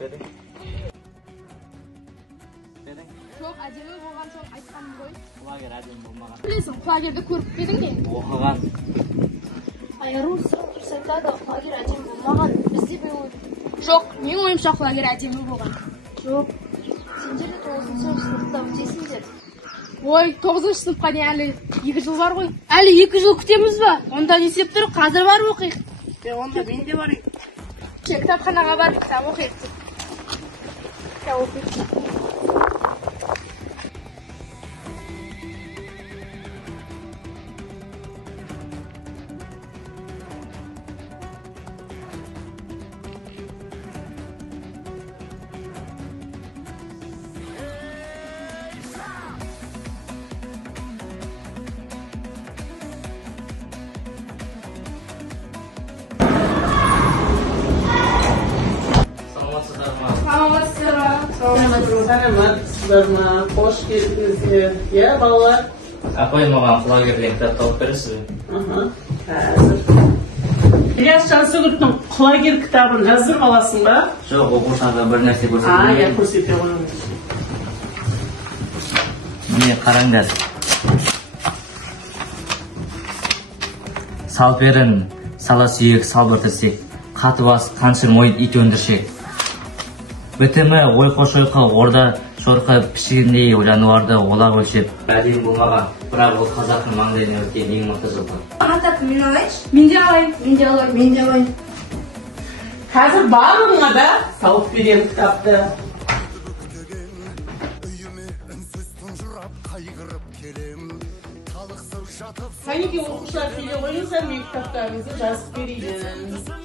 берейін. Берейін. Жоқ, әдемі болған соң айтқаным ғой. Құлагер әдемі болмаған. Білесің, құлагерді көріп пе едің бе? Оқыған. Айару сырым дұрыс айтады, құлагер әдемі болмаған. Бізде біреу. Жоқ, менің ойымша құлагер әдемі болған. Жоқ, сендер де 9-шы сыныпта өтесіңдер. Ой, 9-шы сыныпқа не әлі 2 жыл бар ғой. Әлі 2 жыл күтеміз ба? Онда не істеп тұр? Қазір барып оқиық. Онда мен де барайын. Кітапханаға барып кітап оқиық. Кітап оқиық. Сәлеметсіздер ме? Қош келдіңіздер. Иә, балалар? Апай, маған құлагерден кітап тауып бересіз бе? Қазір. Ілияс Жансүгіровтің құлагер кітабын жаздырып аласың ба? Жоқ, оқушыға бір нәрсе көрсетейін. Иә, көрсете қойыңыз. Міне, қараңдар. Салперін, сала сүйек, салбыр тірсек, қаты бас, қаншыр мойын ит өндіршек. Бітімі ой қош-ойқы, орда шорқы пішігіндей жануарды олақ өлшеп. Әдемі болмаған, бірақ ол қазақтың маңдайына өткен ең мықты жылқы. Атап, мен алайыншы? Мен де алайын. Мен де алайын. Мен де алайын. Қазір барлығыңа да тауып беремін кітапты. Қанеке оқушылар келе қойыңыздар, мен кітаптарыңызды жазып берейін.